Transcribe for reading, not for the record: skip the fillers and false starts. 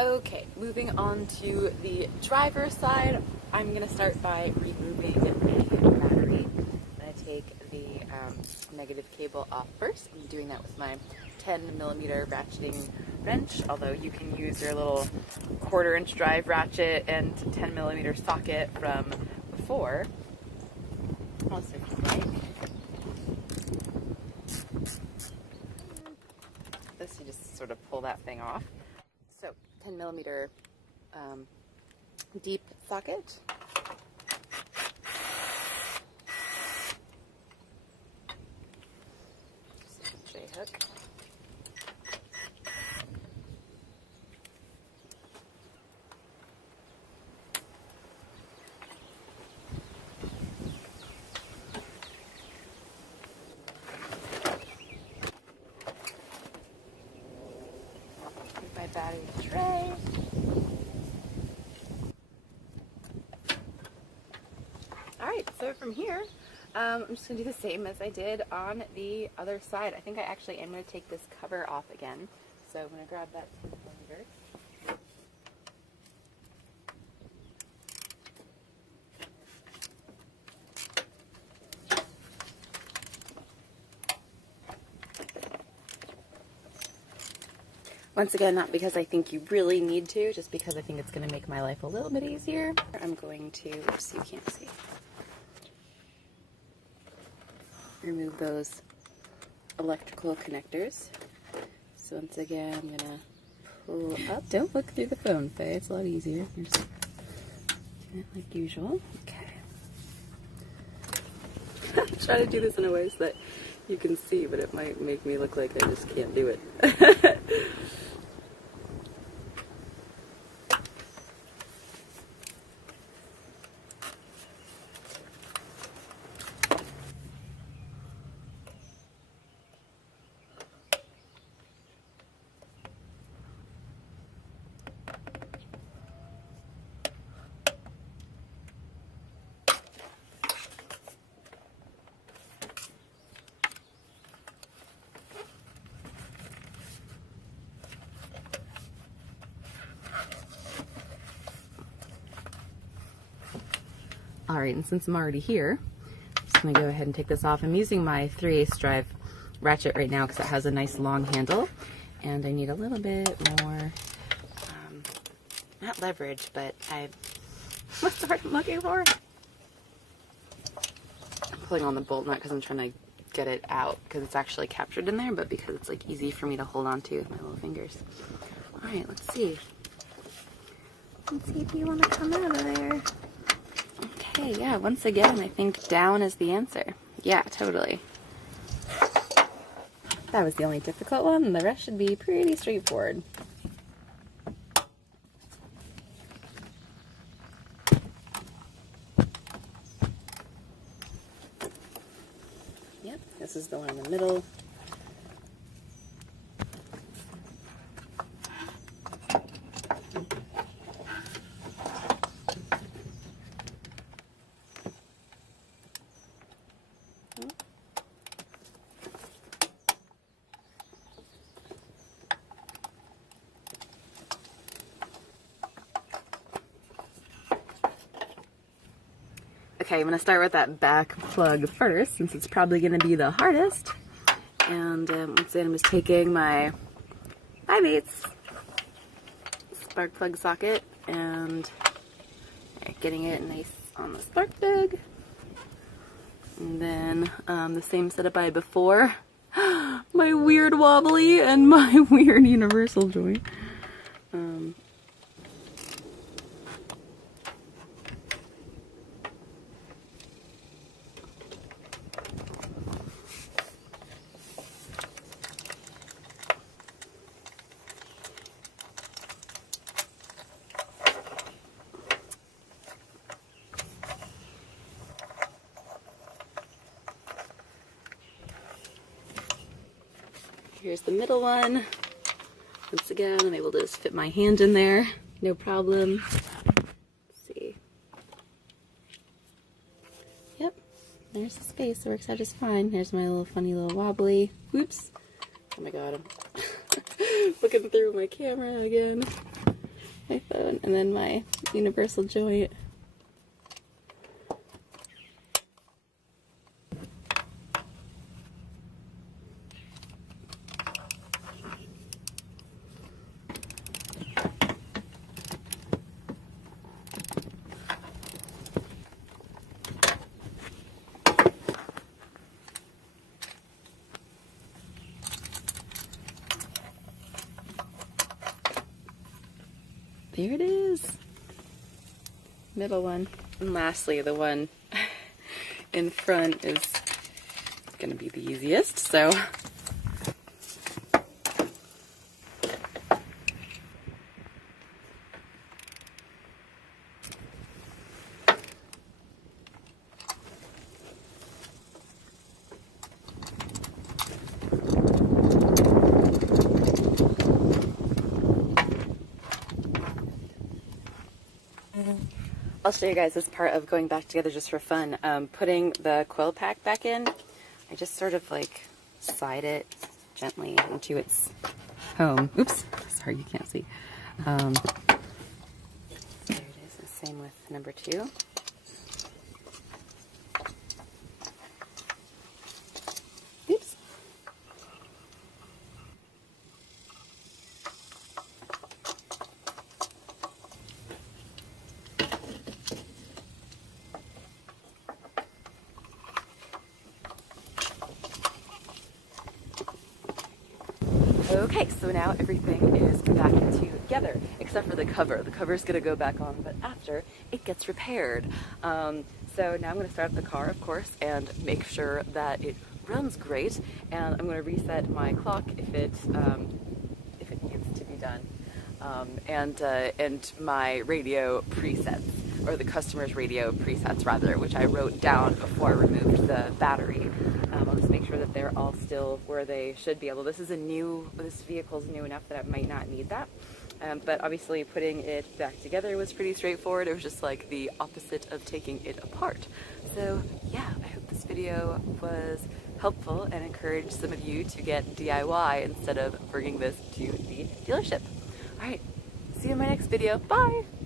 Okay, moving on to the driver's side, I'm going to start by removing the battery. I'm going to take the negative cable off first. I'm doing that with my 10mm ratcheting wrench, although you can use your little 1/4" drive ratchet and 10mm socket from before. Also, if you like. This, you just sort of pull that thing off. So, 10mm deep socket. J-hook. My battery tray. Alright, so from here, I'm just going to do the same as I did on the other side. I think I actually am going to take this cover off again. So I'm going to grab that 10mm. Once again, not because I think you really need to, just because I think it's going to make my life a little bit easier. I'm going to, oops, you can't see, remove those electrical connectors. So once again, I'm going to pull up. Don't look through the phone, Faye. It's a lot easier. Just do it like usual. Okay. Try to do this in a way so that you can see, but it might make me look like I just can't do it. Alright, and since I'm already here, I'm just going to go ahead and take this off. I'm using my 3/8 drive ratchet right now because it has a nice long handle, and I need a little bit more, not leverage, but what's the word I'm looking for? I'm pulling on the bolt nut because I'm trying to get it out because it's actually captured in there, but because it's like easy for me to hold on to with my little fingers. Alright, let's see. Let's see if you want to come out of there. Okay, yeah, once again, I think down is the answer. Yeah, totally. That was the only difficult one, and the rest should be pretty straightforward. Yep, this is the one in the middle. Okay, I'm going to start with that back plug first, since it's probably going to be the hardest. And once again, I'm just taking my 5/8 spark plug socket and getting it nice on the spark plug. And then the same setup I had before. My weird wobbly and my weird universal joint. Here's the middle one. Once again, I'm able to just fit my hand in there, no problem. Let's see. Yep, there's the space, it works out just fine. There's my little funny little wobbly. Whoops. Oh my god, I'm looking through my camera again. my phone, and then my universal joint. There it is, middle one. And lastly, the one in front is gonna be the easiest, so I'll show you guys this part of going back together just for fun. Putting the quill pack back in, I just sort of like slide it gently into its home. Oops, sorry you can't see. There it is, and same with number 2. Oops. Okay, so now everything is back together, except for the cover. The cover is going to go back on, but after it gets repaired. So now I'm going to start up the car, of course, and make sure that it runs great. And I'm going to reset my clock if it needs to be done, and my radio presets, or the customer's radio presets rather, which I wrote down before I removed the battery. I'll just make sure that they're all still where they should be. Although this vehicle's new enough that I might not need that. But obviously putting it back together was pretty straightforward. It was just like the opposite of taking it apart. So yeah, I hope this video was helpful and encouraged some of you to get DIY instead of bringing this to the dealership. Alright, see you in my next video. Bye!